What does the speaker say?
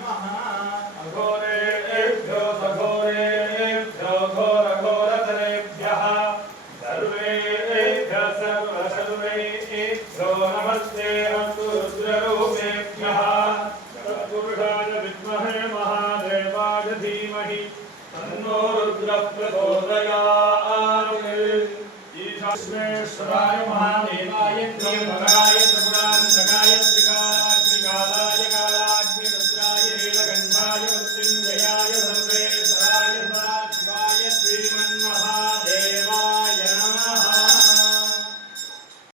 नमः अघोरेभ्यो सघोरेभ्यो घोरघोरतरेभ्यः सर्वेभ्यः सर्वसर्वेभ्यो नमस्ते अस्तु रुद्ररूपेभ्यः तत्पुरुषाय विद्महे महादेवाय धीमहि तन्नो रुद्रः प्रचोदयात् ईशाश्वेश्वराय महादेवाय त्र्यम्बकाय त्रिपुरान्तकाय